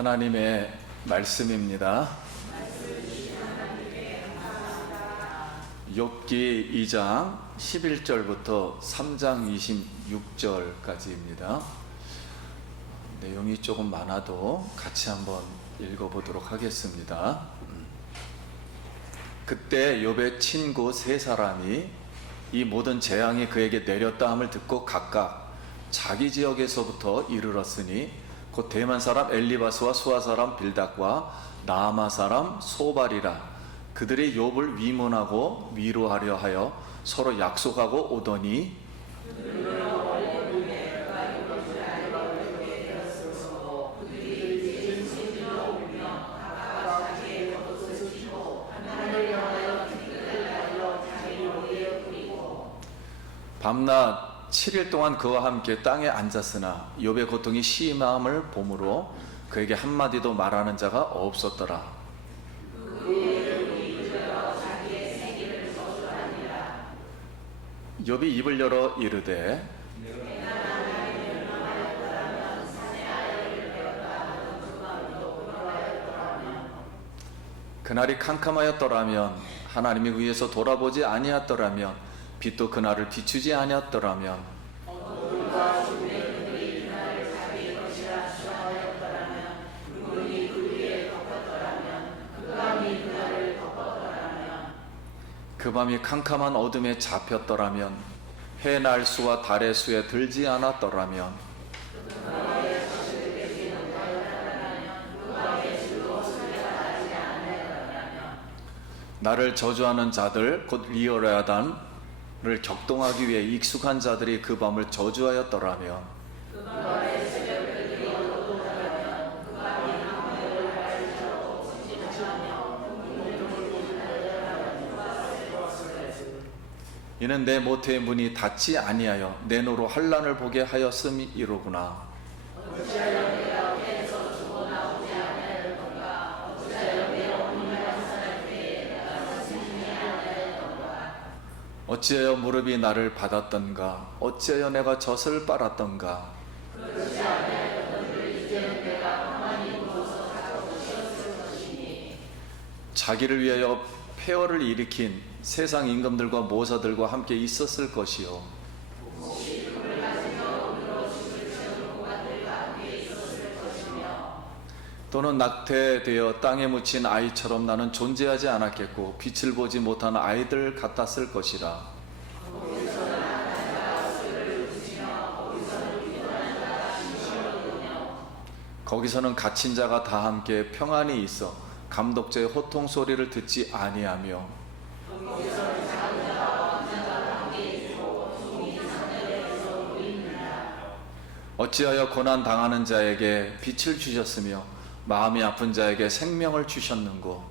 하나님의 말씀입니다. 욥기 2장 11절부터 3장 26절까지입니다. 내용이 조금 많아도 같이 한번 읽어보도록 하겠습니다. 그때 욥의 친구 세 사람이 이 모든 재앙이 그에게 내렸다 함을 듣고 각각 자기 지역에서부터 이르렀으니 곧 대만 사람 엘리바스와 수아 사람 빌닷과 나아마 사람 소발이라. 그들이 욥을 위문하고 위로하려 하여 서로 약속하고 오더니 밤낮 7일 동안 그와 함께 땅에 앉았으나 욥의 고통이 심함을 보므로 그에게 한마디도 말하는 자가 없었더라. 욥이 입을 열어 이르되 그날이 캄캄하였더라면, 하나님이 위에서 돌아보지 아니하였더라면, 빛도 그날을 비추지 아니하였더라면, 그 밤이 캄캄한 어둠에 잡혔더라면, 해 날 수와 달의 수에 들지 않았더라면, 나를 저주하는 자들 곧 리어라단을 격동하기 위해 익숙한 자들이 그 밤을 저주하였더라면, 이는 내 모태의 문이 닫지 아니하여 내 노로 환난을 보게 하였음이로구나. 어찌하여 무릎이 나를 받았던가? 어찌하여 내가 젖을 빨았던가? 자기를 위하여 폐허를 일으킨 세상 임금들과 모사들과 함께 있었을 것이요, 또는 낙태되어 땅에 묻힌 아이처럼 나는 존재하지 않았겠고 빛을 보지 못한 아이들 같았을 것이라. 거기서는 갇힌 자가 다 함께 평안히 있어 감독자의 호통 소리를 듣지 아니하며, 어찌하여 고난 당하는 자에게 빛을 주셨으며 마음이 아픈 자에게 생명을 주셨는고.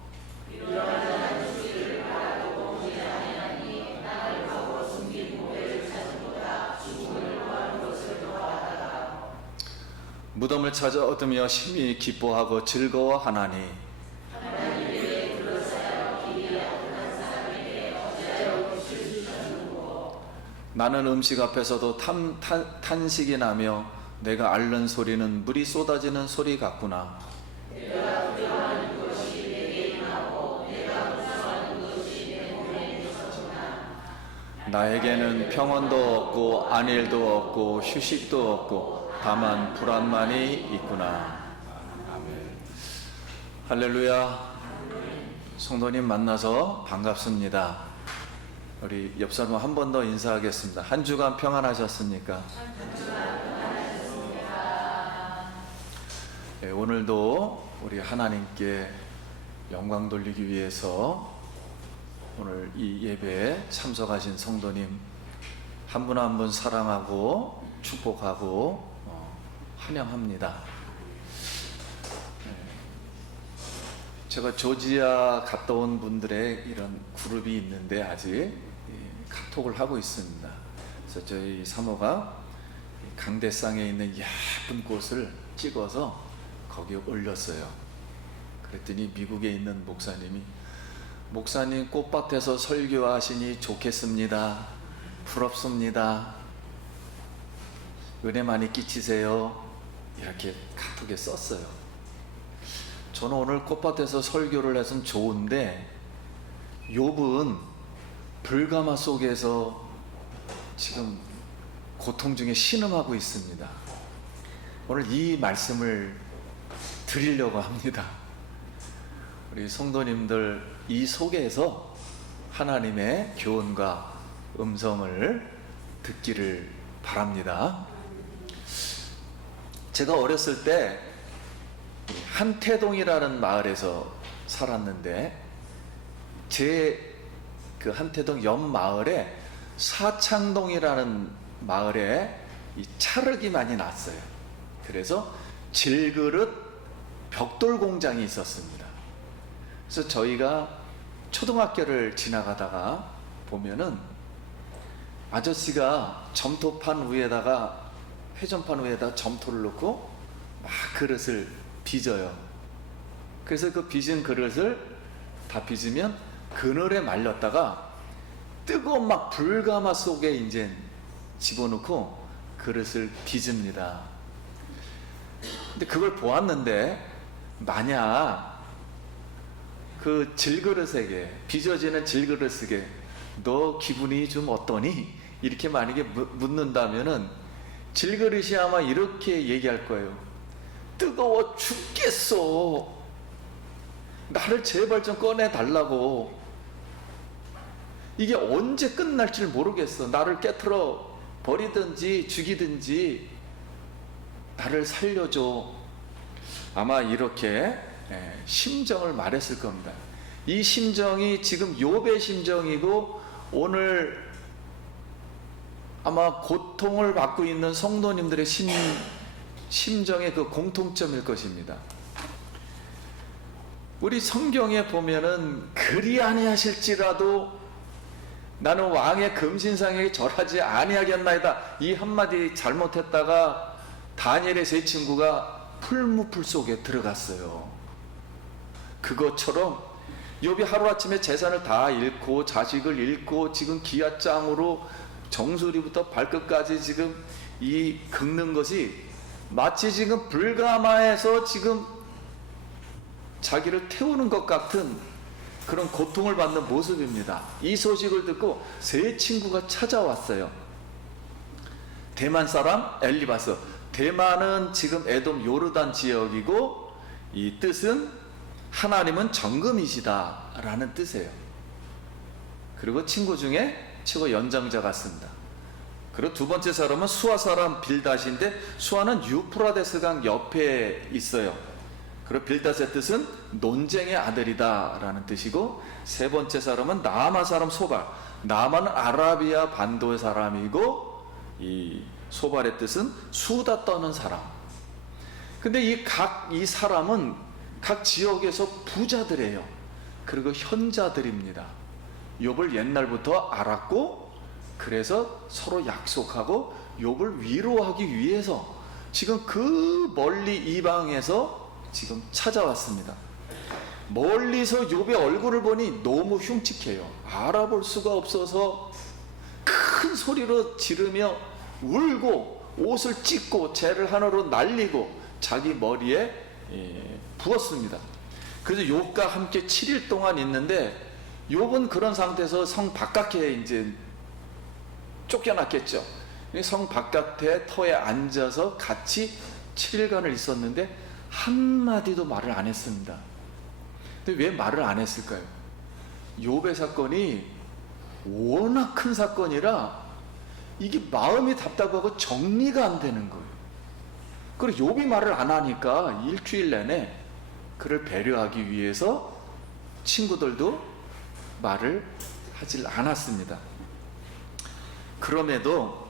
무덤을 찾아 얻으며 심히 기뻐하고 즐거워하나니, 나는 음식 앞에서도 탄식이 나며 내가 앓는 소리는 물이 쏟아지는 소리 같구나. 나에게는 평안도 없고 안일도 없고 휴식도 없고 다만 불안만이 있구나. 아멘. 할렐루야. 성도님 만나서 반갑습니다. 우리 옆 사람 한 번 더 인사하겠습니다. 한 주간 평안하셨습니까? 네, 오늘도 우리 하나님께 영광 돌리기 위해서 오늘 이 예배에 참석하신 성도님 한 분 한 분 사랑하고 축복하고 환영합니다. 제가 조지아 갔다 온 분들의 이런 그룹이 있는데 아직 카톡을 하고 있습니다. 그래서 저희 사모가 강대상에 있는 예쁜 꽃을 찍어서 거기에 올렸어요. 그랬더니 미국에 있는 목사님 꽃밭에서 설교하시니 좋겠습니다. 부럽습니다. 은혜 많이 끼치세요. 이렇게 카톡에 썼어요. 저는 오늘 꽃밭에서 설교를 해서 좋은데 욥은 불가마 속에서 지금 고통 중에 신음하고 있습니다. 오늘 이 말씀을 드리려고 합니다. 우리 성도님들 이 속에서 하나님의 교훈과 음성을 듣기를 바랍니다. 제가 어렸을 때 한태동이라는 마을에서 살았는데 제 그 한태동 옆 마을에 사창동이라는 마을에 이 찰흙이 많이 났어요. 그래서 질그릇 벽돌 공장이 있었습니다. 그래서 저희가 초등학교를 지나가다가 보면은 아저씨가 점토판 위에다가 회전판 위에다 점토를 넣고 막 그릇을 빚어요. 그래서 그 빚은 그릇을 다 빚으면 그늘에 말렸다가 뜨거운 막 불가마 속에 이제 집어넣고 그릇을 빚습니다. 근데 그걸 보았는데 만약 그 질그릇에게 빚어지는 질그릇에게 너 기분이 좀 어떠니? 이렇게 만약에 묻는다면은 질그릇이 아마 이렇게 얘기할 거예요. 뜨거워 죽겠어. 나를 제발 좀 꺼내 달라고. 이게 언제 끝날지 모르겠어. 나를 깨트려 버리든지 죽이든지 나를 살려줘. 아마 이렇게 심정을 말했을 겁니다. 이 심정이 지금 욥의 심정이고 오늘 아마 고통을 받고 있는 성도님들의 심정의 그 공통점일 것입니다. 우리 성경에 보면은 그리 아니하실지라도 나는 왕의 금신상에게 절하지 아니하겠나이다. 이 한마디 잘못했다가 다니엘의 세 친구가 풀무풀 속에 들어갔어요. 그것처럼 욥이 하루아침에 재산을 다 잃고 자식을 잃고 지금 기아장으로 정수리부터 발끝까지 지금 이 긁는 것이 마치 지금 불가마에서 지금 자기를 태우는 것 같은 그런 고통을 받는 모습입니다. 이 소식을 듣고 세 친구가 찾아왔어요. 대만 사람 엘리바스. 대만은 지금 에돔 요르단 지역이고 이 뜻은 하나님은 정금이시다 라는 뜻이에요. 그리고 친구 중에 최고 연장자 같습니다. 그리고 두 번째 사람은 수아 사람 빌닷인데 수아는 유프라데스 강 옆에 있어요. 그리고 빌닷의 뜻은 논쟁의 아들이다 라는 뜻이고 세 번째 사람은 나아만 사람 소발. 나아만은 아라비아 반도의 사람이고 이 소발의 뜻은 수다 떠는 사람. 근데 이 사람은 각 지역에서 부자들이에요. 그리고 현자들입니다. 욥을 옛날부터 알았고 그래서 서로 약속하고 욥을 위로하기 위해서 지금 그 멀리 이방에서 지금 찾아왔습니다. 멀리서 욥의 얼굴을 보니 너무 흉측해요. 알아볼 수가 없어서 큰 소리로 지르며 울고 옷을 찢고 재를 하나로 날리고 자기 머리에 부었습니다. 그래서 욥과 함께 7일 동안 있는데 욥은 그런 상태에서 성 바깥에 이제 쫓겨났겠죠. 성 바깥에 터에 앉아서 같이 7일간을 있었는데 한마디도 말을 안 했습니다. 근데 왜 말을 안 했을까요? 욥의 사건이 워낙 큰 사건이라 이게 마음이 답답하고 정리가 안 되는 거예요. 그리고 욥이 말을 안 하니까 일주일 내내 그를 배려하기 위해서 친구들도 말을 하질 않았습니다. 그럼에도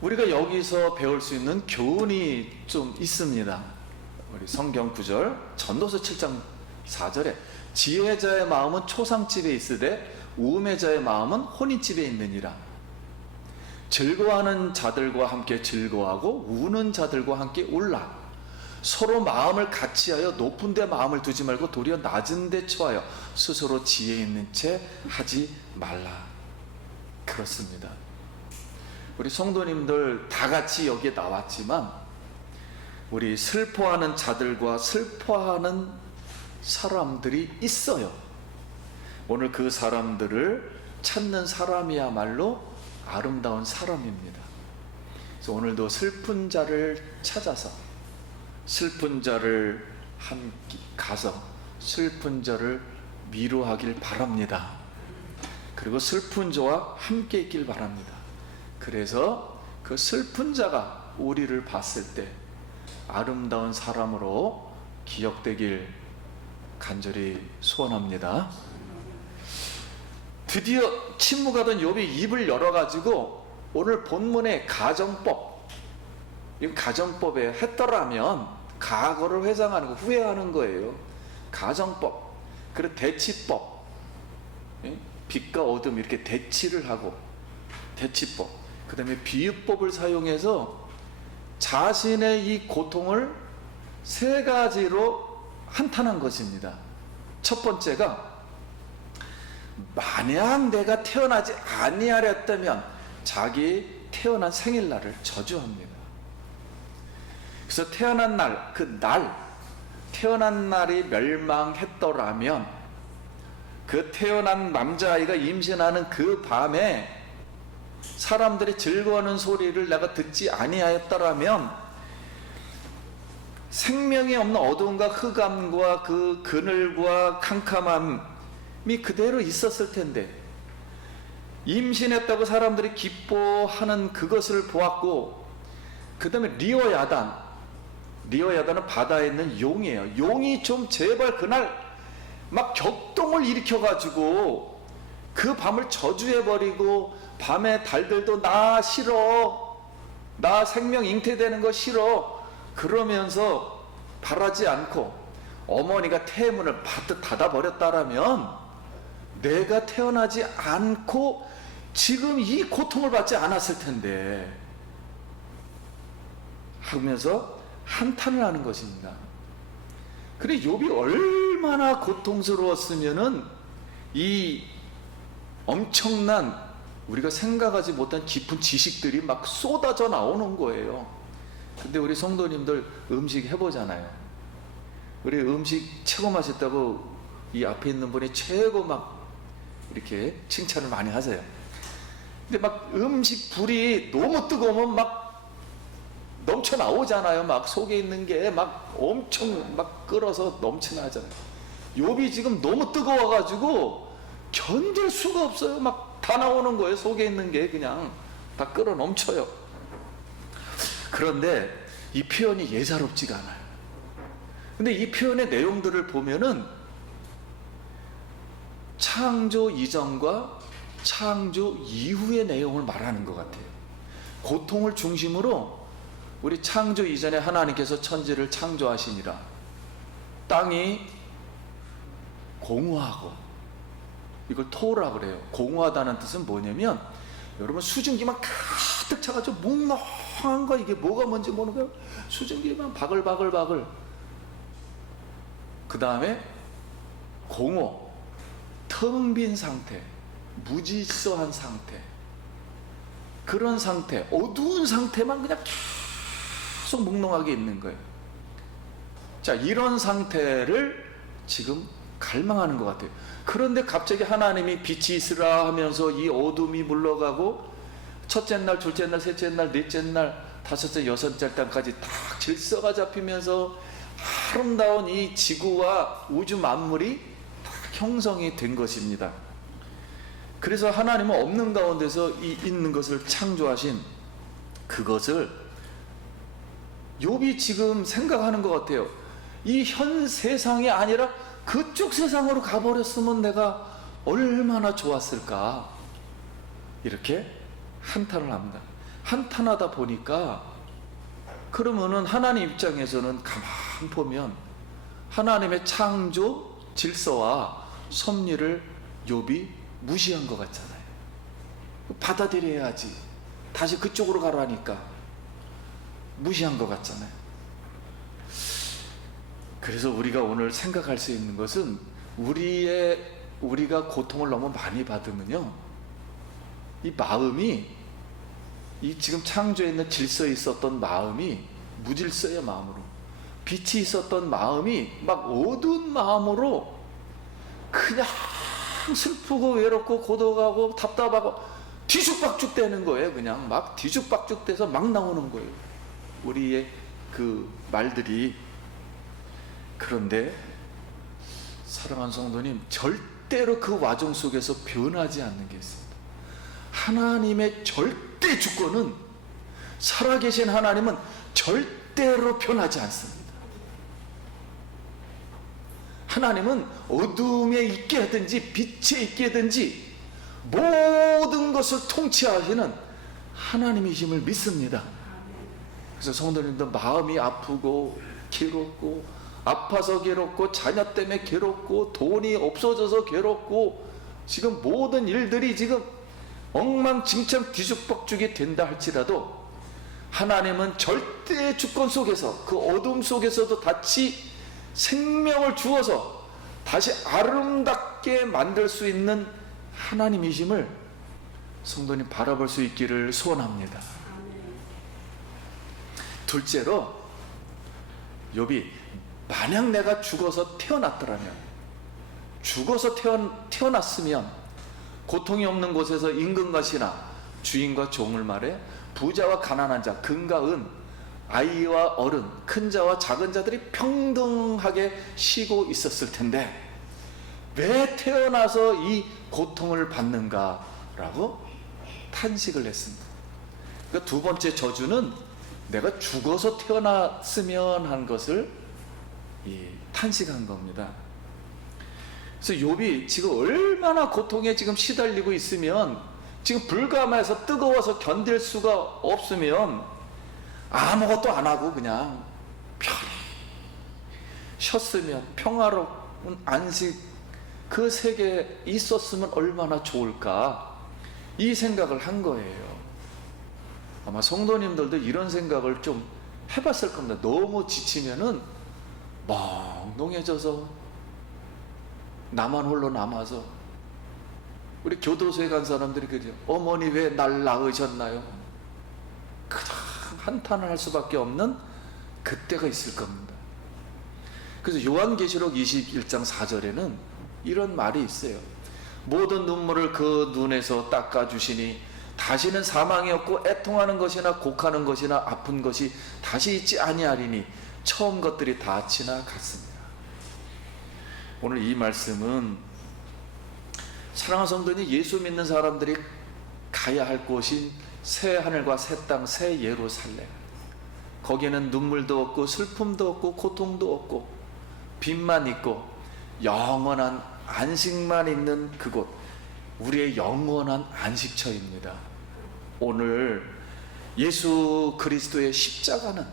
우리가 여기서 배울 수 있는 교훈이 좀 있습니다. 우리 성경 구절 전도서 7장 4절에 지혜자의 마음은 초상집에 있으되 우음의 자의 마음은 혼인집에 있느니라. 즐거워하는 자들과 함께 즐거워하고 우는 자들과 함께 울라. 서로 마음을 같이하여 높은 데 마음을 두지 말고 도리어 낮은 데 처하여 스스로 지혜 있는 채 하지 말라. 그렇습니다. 우리 성도님들 다 같이 여기에 나왔지만 우리 슬퍼하는 자들과 슬퍼하는 사람들이 있어요. 오늘 그 사람들을 찾는 사람이야말로 아름다운 사람입니다. 그래서 오늘도 슬픈 자를 찾아서 슬픈 자를 함께 가서 슬픈 자를 위로하길 바랍니다. 그리고 슬픈 자와 함께 있길 바랍니다. 그래서 그 슬픈 자가 우리를 봤을 때 아름다운 사람으로 기억되길 간절히 소원합니다. 드디어 침묵하던 욥이 입을 열어가지고 오늘 본문의 가정법, 이 가정법에 했더라면 과거를 회상하는 거, 후회하는 거예요. 가정법, 그리고 대치법, 빛과 어둠 이렇게 대치를 하고 대치법, 그 다음에 비유법을 사용해서 자신의 이 고통을 세 가지로 한탄한 것입니다. 첫 번째가 만약 내가 태어나지 아니하였다면 자기 태어난 생일날을 저주합니다. 그래서 태어난 날, 태어난 날이 멸망했더라면 그 태어난 남자아이가 임신하는 그 밤에 사람들이 즐거워하는 소리를 내가 듣지 아니하였더라면 생명이 없는 어두움과 흑암과 그 그늘과 캄캄함이 그대로 있었을 텐데, 임신했다고 사람들이 기뻐하는 그것을 보았고, 그 다음에 리어야단은 바다에 있는 용이에요. 용이 좀 제발 그날 막 격동을 일으켜가지고 그 밤을 저주해버리고, 밤에 달들도 나 싫어, 나 생명 잉태되는 거 싫어 그러면서 바라지 않고 어머니가 태문을 바짝 닫아버렸다라면 내가 태어나지 않고 지금 이 고통을 받지 않았을 텐데 하면서 한탄을 하는 것입니다. 그래, 욥이 얼마나 고통스러웠으면은 이 엄청난 우리가 생각하지 못한 깊은 지식들이 막 쏟아져 나오는 거예요. 근데 우리 성도님들 음식 해보잖아요. 우리 음식 최고 맛있다고 이 앞에 있는 분이 최고 막 이렇게 칭찬을 많이 하세요. 근데 막 음식 불이 너무 뜨거우면 막 넘쳐 나오잖아요. 막 속에 있는 게 막 엄청 막 끓어서 넘쳐나잖아요. 욥이 지금 너무 뜨거워가지고 견딜 수가 없어요. 막 다 나오는 거예요. 속에 있는 게 그냥 다 끓어 넘쳐요. 그런데 이 표현이 예사롭지가 않아요. 근데 이 표현의 내용들을 보면은 창조 이전과 창조 이후의 내용을 말하는 것 같아요. 고통을 중심으로 우리 창조 이전에 하나님께서 천지를 창조하시니라. 땅이 공허하고, 이걸 토라 그래요. 공허하다는 뜻은 뭐냐면, 여러분 수증기만 가득 차가지고 몽롱한 거, 이게 뭐가 뭔지 모르는 거예요. 수증기만 바글바글바글. 그 다음에 공허, 텅 빈 상태, 무질서한 상태, 그런 상태, 어두운 상태만 그냥 계속 몽롱하게 있는 거예요. 자, 이런 상태를 지금 갈망하는 것 같아요. 그런데 갑자기 하나님이 빛이 있으라 하면서 이 어둠이 물러가고, 첫째 날, 둘째 날, 셋째 날, 넷째 날, 다섯째, 여섯째 날까지 딱 질서가 잡히면서 아름다운 이 지구와 우주 만물이 딱 형성이 된 것입니다. 그래서 하나님은 없는 가운데서 이 있는 것을 창조하신 그것을 욥이 지금 생각하는 것 같아요. 이 현 세상이 아니라 그쪽 세상으로 가버렸으면 내가 얼마나 좋았을까, 이렇게 한탄을 합니다. 한탄하다 보니까, 그러면은 하나님 입장에서는 가만 보면 하나님의 창조 질서와 섭리를 욥이 무시한 것 같잖아요. 받아들여야지, 다시 그쪽으로 가라니까 무시한 것 같잖아요. 그래서 우리가 오늘 생각할 수 있는 것은, 우리가 고통을 너무 많이 받으면요, 이 마음이, 이 지금 창조에 있는 질서에 있었던 마음이 무질서의 마음으로, 빛이 있었던 마음이 막 어두운 마음으로 그냥 슬프고 외롭고 고독하고 답답하고 뒤죽박죽 되는 거예요. 그냥 막 뒤죽박죽 돼서 막 나오는 거예요, 우리의 그 말들이. 그런데 사랑하는 성도님, 절대로 그 와중 속에서 변하지 않는 게 있습니다. 하나님의 절대 주권은, 살아계신 하나님은 절대로 변하지 않습니다. 하나님은 어둠에 있게 하든지 빛에 있게 하든지 모든 것을 통치하시는 하나님이심을 믿습니다. 그래서 성도님도 마음이 아프고 괴롭고, 아파서 괴롭고, 자녀 때문에 괴롭고, 돈이 없어져서 괴롭고, 지금 모든 일들이 지금 엉망진창 뒤죽박죽이 된다 할지라도 하나님은 절대 주권 속에서, 그 어둠 속에서도 다시 생명을 주어서 다시 아름답게 만들 수 있는 하나님이심을 성도님 바라볼 수 있기를 소원합니다. 둘째로, 욥이 만약 내가 죽어서 태어났더라면, 죽어서 태어났으면 고통이 없는 곳에서 임금과 신하, 주인과 종을 말해 부자와 가난한 자, 금과 은, 아이와 어른, 큰 자와 작은 자들이 평등하게 쉬고 있었을 텐데 왜 태어나서 이 고통을 받는가 라고 탄식을 했습니다. 그러니까 두 번째 저주는 내가 죽어서 태어났으면 한 것을 탄식한 겁니다. 그래서 욥이 지금 얼마나 고통에 지금 시달리고 있으면, 지금 불감해서 뜨거워서 견딜 수가 없으면 아무것도 안 하고 그냥 편히 쉬었으면, 평화로운 안식 그 세계에 있었으면 얼마나 좋을까, 이 생각을 한 거예요. 아마 성도님들도 이런 생각을 좀 해봤을 겁니다. 너무 지치면은 멍동해져서 나만 홀로 남아서, 우리 교도소에 간 사람들이 그래요. 어머니 왜 날 낳으셨나요? 그냥 한탄을 할 수밖에 없는 그때가 있을 겁니다. 그래서 요한계시록 21장 4절에는 이런 말이 있어요. 모든 눈물을 그 눈에서 닦아주시니 다시는 사망이 없고 애통하는 것이나 곡하는 것이나 아픈 것이 다시 있지 아니하리니 처음 것들이 다 지나갔습니다. 오늘 이 말씀은 사랑하는 성도님, 예수 믿는 사람들이 가야 할 곳인 새 하늘과 새 땅, 새 예루살렘, 거기에는 눈물도 없고 슬픔도 없고 고통도 없고 빛만 있고 영원한 안식만 있는 그곳, 우리의 영원한 안식처입니다. 오늘 예수 그리스도의 십자가는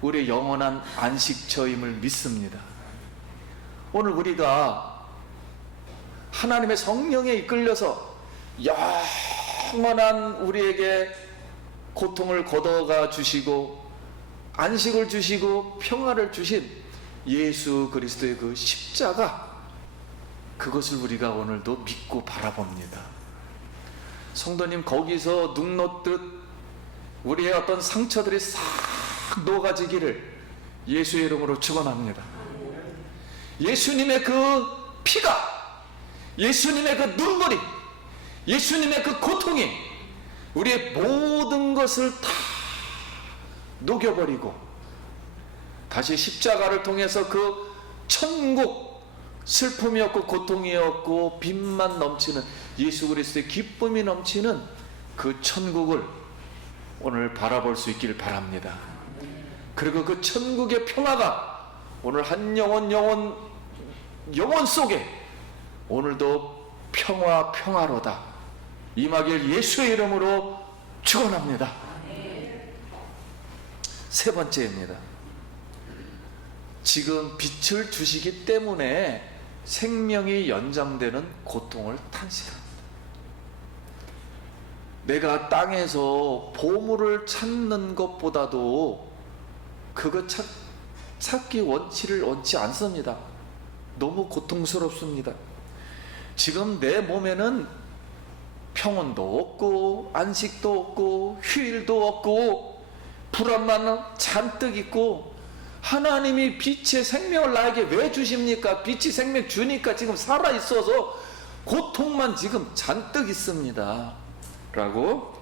우리의 영원한 안식처임을 믿습니다. 오늘 우리가 하나님의 성령에 이끌려서 영원한 우리에게 고통을 걷어가 주시고 안식을 주시고 평화를 주신 예수 그리스도의 그 십자가, 그것을 우리가 오늘도 믿고 바라봅니다. 성도님, 거기서 눅 놓듯 우리의 어떤 상처들이 싹 녹아지기를 예수의 이름으로 축원합니다. 예수님의 그 피가, 예수님의 그 눈물이, 예수님의 그 고통이 우리의 모든 것을 다 녹여버리고 다시 십자가를 통해서 그 천국, 슬픔이 없고 고통이 없고 빛만 넘치는 예수 그리스도의 기쁨이 넘치는 그 천국을 오늘 바라볼 수 있기를 바랍니다. 그리고 그 천국의 평화가 오늘 한 영혼 속에 오늘도 평화로다 임하길 예수의 이름으로 축원합니다. 세 번째입니다. 지금 빛을 주시기 때문에 생명이 연장되는 고통을 탄식합니다. 내가 땅에서 보물을 찾는 것보다도 그거 찾기 원치 않습니다. 너무 고통스럽습니다. 지금 내 몸에는 평온도 없고 안식도 없고 휴일도 없고 불안만 잔뜩 있고, 하나님이 빛의 생명을 나에게 왜 주십니까? 빛이 생명 주니까 지금 살아있어서 고통만 지금 잔뜩 있습니다 라고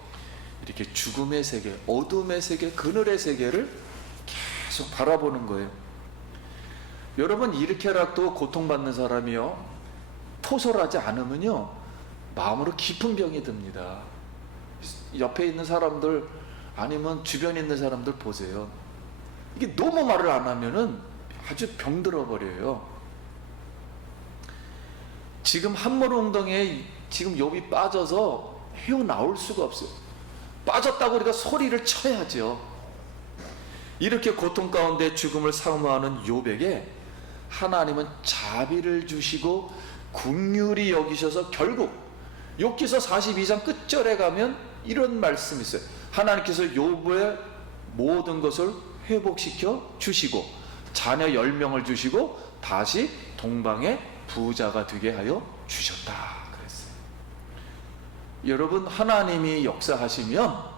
이렇게 죽음의 세계, 어둠의 세계, 그늘의 세계를 계속 바라보는 거예요. 여러분, 이렇게라도 고통받는 사람이요, 포설하지 않으면요 마음으로 깊은 병이 듭니다. 옆에 있는 사람들 아니면 주변에 있는 사람들 보세요. 이게 너무 말을 안 하면은 아주 병들어 버려요. 지금 함몰웅덩이에 지금 욥이 빠져서 헤어나올 수가 없어요. 빠졌다고 우리가 소리를 쳐야죠. 이렇게 고통 가운데 죽음을 사모하는 욥에게 하나님은 자비를 주시고 긍휼히 여기셔서 결국 욥기서 42장 끝절에 가면 이런 말씀이 있어요. 하나님께서 욥의 모든 것을 회복시켜 주시고 자녀 10명을 주시고 다시 동방의 부자가 되게 하여 주셨다 그랬어요. 여러분, 하나님이 역사하시면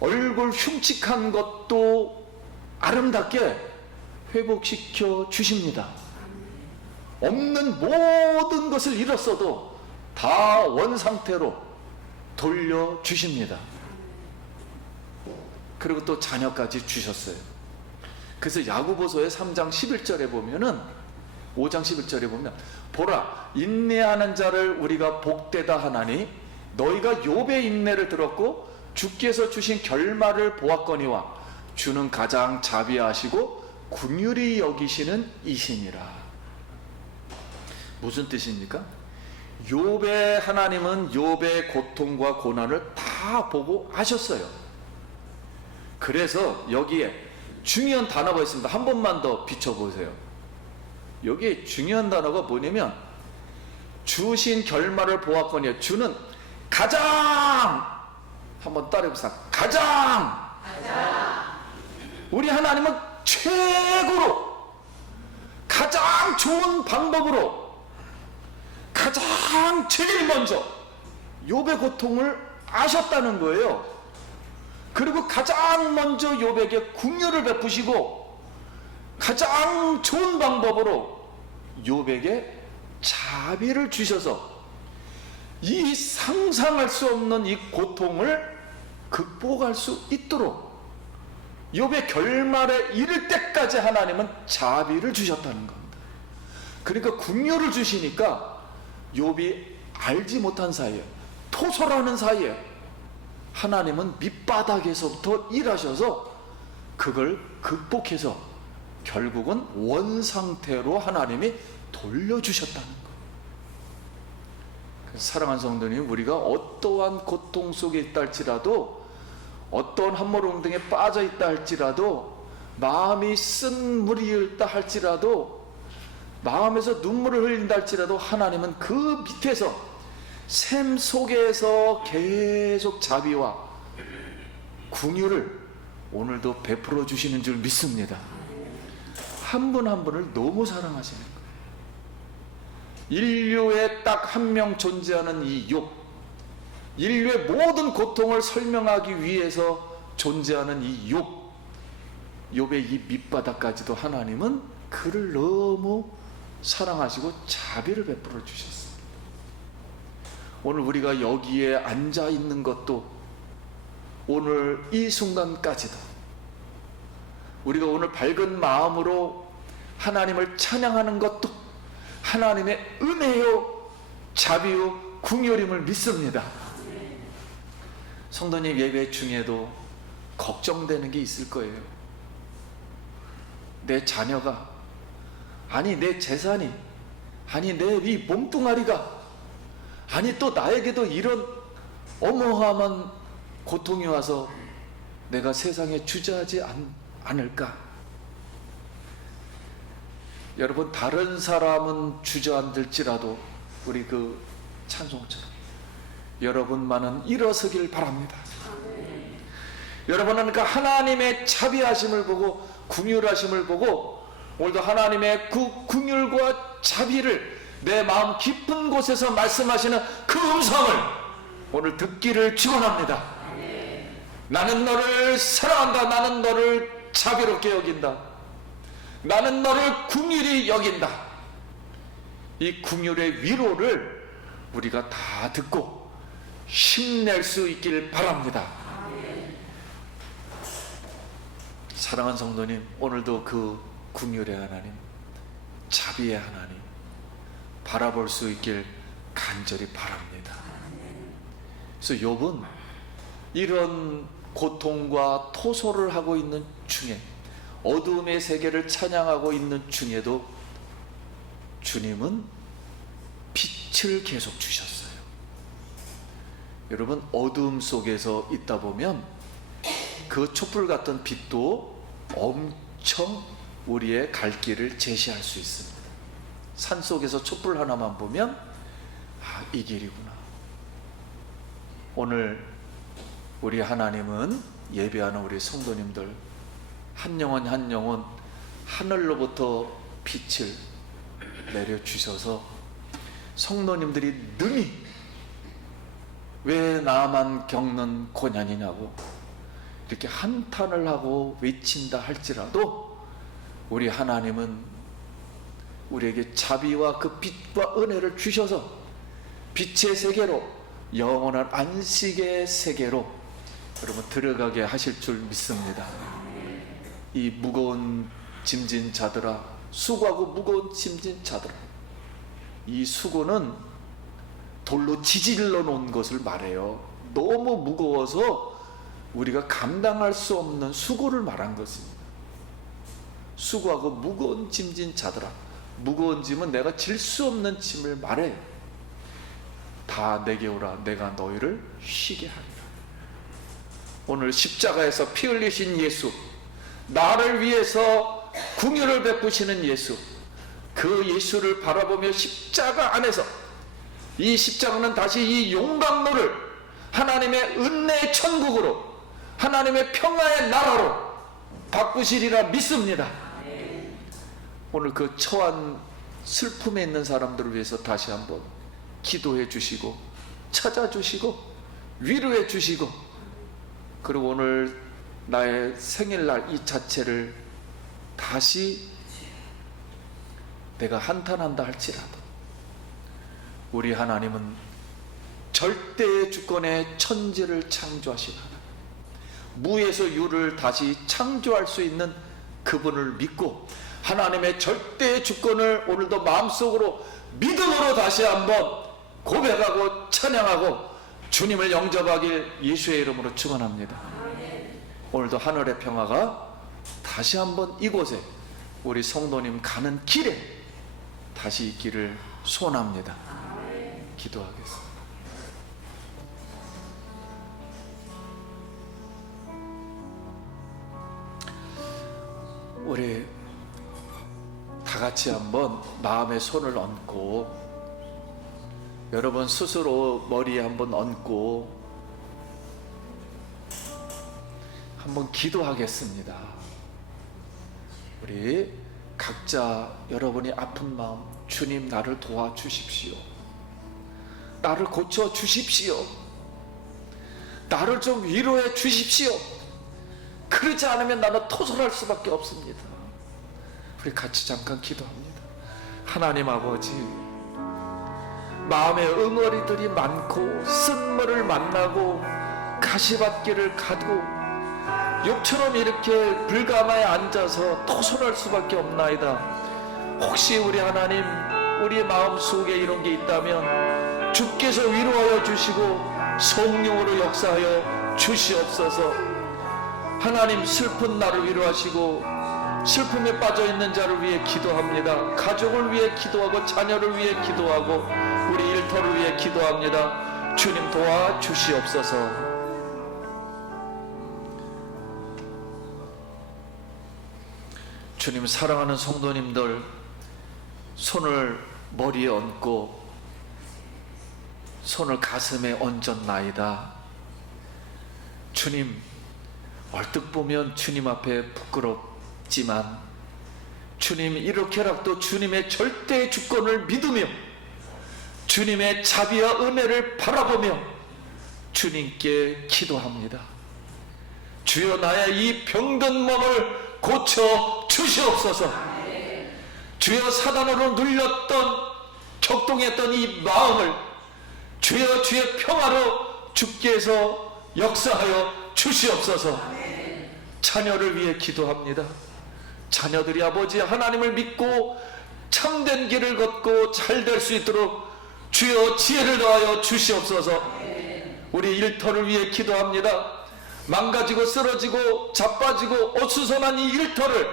얼굴 흉측한 것도 아름답게 회복시켜 주십니다. 없는 모든 것을 잃었어도 다 원상태로 돌려주십니다. 그리고 또 자녀까지 주셨어요. 그래서 야고보서의 3장 11절에 보면은 5장 11절에 보면 보라, 인내하는 자를 우리가 복되다 하나니 너희가 욥의 인내를 들었고 주께서 주신 결말을 보았거니와 주는 가장 자비하시고 긍휼히 여기시는 이시니라. 무슨 뜻입니까? 욥의 하나님은 욥의 고통과 고난을 다 보고 아셨어요. 그래서 여기에 중요한 단어가 있습니다. 한 번만 더 비춰보세요. 여기에 중요한 단어가 뭐냐면 주신 결말을 보았거니와 주는 가장, 한번 따라해보세요. 가장. 우리 하나님은 최고로 가장 좋은 방법으로 가장 제일 먼저 욥의 고통을 아셨다는 거예요. 그리고 가장 먼저 욥에게 긍휼을 베푸시고 가장 좋은 방법으로 욥에게 자비를 주셔서 이 상상할 수 없는 이 고통을 극복할 수 있도록 욥의 결말에 이를 때까지 하나님은 자비를 주셨다는 겁니다. 그러니까 긍휼을 주시니까 욥이 알지 못한 사이에, 토설하는 사이에 하나님은 밑바닥에서부터 일하셔서 그걸 극복해서 결국은 원상태로 하나님이 돌려주셨다는 것. 사랑하는 성도님, 우리가 어떠한 고통 속에 있다 할지라도, 어떠한 함몰웅덩이에 빠져 있다 할지라도, 마음이 쓴 물이 있다 할지라도, 마음에서 눈물을 흘린다 할지라도 하나님은 그 밑에서 샘 속에서 계속 자비와 긍휼을 오늘도 베풀어 주시는 줄 믿습니다. 한 분 한 분을 너무 사랑하시는 거예요. 인류에 딱 한 명 존재하는 이 욥, 인류의 모든 고통을 설명하기 위해서 존재하는 이 욥의 이 밑바닥까지도 하나님은 그를 너무 사랑하시고 자비를 베풀어 주셨어요. 오늘 우리가 여기에 앉아 있는 것도, 오늘 이 순간까지도 우리가 오늘 밝은 마음으로 하나님을 찬양하는 것도 하나님의 은혜요, 자비요, 긍휼임을 믿습니다. 성도님, 예배 중에도 걱정되는 게 있을 거예요. 내 자녀가, 아니 내 재산이, 아니 내 이 몸뚱아리가, 아니 또 나에게도 이런 어마어마한 고통이 와서 내가 세상에 주저하지 않을까? 여러분, 다른 사람은 주저앉을지라도 우리 그 찬송처럼 여러분만은 일어서길 바랍니다. 여러분은 그 하나님의 자비하심을 보고 긍휼하심을 보고 오늘도 하나님의 그 긍휼과 자비를 내 마음 깊은 곳에서 말씀하시는 그 음성을 오늘 듣기를 축원합니다. 나는 너를 사랑한다. 나는 너를 자비롭게 여긴다. 나는 너를 긍휼히 여긴다. 이 긍휼의 위로를 우리가 다 듣고 힘낼 수 있길 바랍니다. 사랑하는 성도님, 오늘도 그 긍휼의 하나님, 자비의 하나님 바라볼 수 있길 간절히 바랍니다. 그래서 욥은 이런 고통과 토소를 하고 있는 중에, 어두움의 세계를 찬양하고 있는 중에도 주님은 빛을 계속 주셨어요. 여러분, 어두움 속에서 있다 보면 그 촛불 같은 빛도 엄청 우리의 갈 길을 제시할 수 있습니다. 산 속에서 촛불 하나만 보면 이 길이구나. 오늘 우리 하나님은 예배하는 우리 성도님들 한 영혼 한 영혼 하늘로부터 빛을 내려주셔서 성도님들이 능히 왜 나만 겪는 고난이냐고 이렇게 한탄을 하고 외친다 할지라도 우리 하나님은 우리에게 자비와 그 빛과 은혜를 주셔서 빛의 세계로, 영원한 안식의 세계로 여러분 들어가게 하실 줄 믿습니다. 이 무거운 짐진 자들아, 수고하고 무거운 짐진 자들아, 이 수고는 돌로 지질러 놓은 것을 말해요. 너무 무거워서 우리가 감당할 수 없는 수고를 말한 것입니다. 수고하고 무거운 짐진 자들아, 무거운 짐은 내가 질 수 없는 짐을 말해요. 다 내게 오라, 내가 너희를 쉬게 하리라. 오늘 십자가에서 피 흘리신 예수, 나를 위해서 긍휼을 베푸시는 예수, 그 예수를 바라보며 십자가 안에서 이 십자가는 다시 이 용광로를 하나님의 은혜의 천국으로, 하나님의 평화의 나라로 바꾸시리라 믿습니다. 오늘 그 처한 슬픔에 있는 사람들을 위해서 다시 한번 기도해 주시고 찾아주시고 위로해 주시고, 그리고 오늘 나의 생일날 이 자체를 다시 내가 한탄한다 할지라도 우리 하나님은 절대의 주권의 천지를 창조하신 하나님, 무에서 유를 다시 창조할 수 있는 그분을 믿고 하나님의 절대의 주권을 오늘도 마음속으로 믿음으로 다시 한번 고백하고 찬양하고 주님을 영접하길 예수의 이름으로 축원합니다. 오늘도 하늘의 평화가 다시 한번 이곳에 우리 성도님 가는 길에 다시 있기를 소원합니다. 기도하겠습니다. 우리 다 같이 한번 마음에 손을 얹고, 여러분 스스로 머리에 한번 얹고 한번 기도하겠습니다. 우리 각자 여러분이 아픈 마음, 주님 나를 도와주십시오. 나를 고쳐 주십시오. 나를 좀 위로해 주십시오. 그러지 않으면 나는 토설할 수밖에 없습니다. 우리 같이 잠깐 기도합니다. 하나님 아버지, 마음에 응어리들이 많고 쓴물을 만나고 가시밭길을 가고 욕처럼 이렇게 불가마에 앉아서 토설할 수밖에 없나이다. 혹시 우리 하나님, 우리 마음속에 이런 게 있다면 주께서 위로하여 주시고 성령으로 역사하여 주시옵소서. 하나님, 슬픈 나를 위로하시고 슬픔에 빠져있는 자를 위해 기도합니다. 가족을 위해 기도하고 자녀를 위해 기도하고 우리 일터를 위해 기도합니다. 주님 도와주시옵소서. 주님, 사랑하는 성도님들 손을 머리에 얹고 손을 가슴에 얹었나이다. 주님, 얼뜻 보면 주님 앞에 부끄럽지만 주님, 이렇게라도 주님의 절대의 주권을 믿으며 주님의 자비와 은혜를 바라보며 주님께 기도합니다. 주여 나의 이 병든 몸을 고쳐 주시옵소서. 주여 사단으로 눌렸던 격동했던 이 마음을 주여 주의 평화로 주께서 역사하여 주시옵소서. 자녀를 위해 기도합니다. 자녀들이 아버지 하나님을 믿고 참된 길을 걷고 잘 될 수 있도록 주여 지혜를 더하여 주시옵소서. 우리 일터를 위해 기도합니다. 망가지고 쓰러지고 자빠지고 어수선한 이 일터를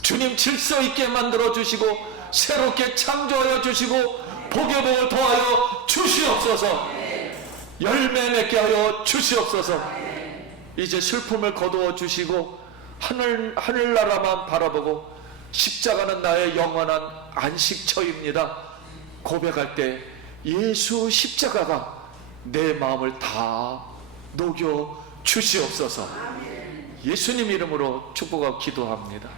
주님 질서 있게 만들어 주시고 새롭게 창조하여 주시고 복의 복을 더하여 주시옵소서. 열매 맺게 하여 주시옵소서. 이제 슬픔을 거두어 주시고 하늘나라만 바라보고 십자가는 나의 영원한 안식처입니다 고백할 때 예수 십자가가 내 마음을 다 녹여 주시옵소서. 예수님 이름으로 축복하고 기도합니다.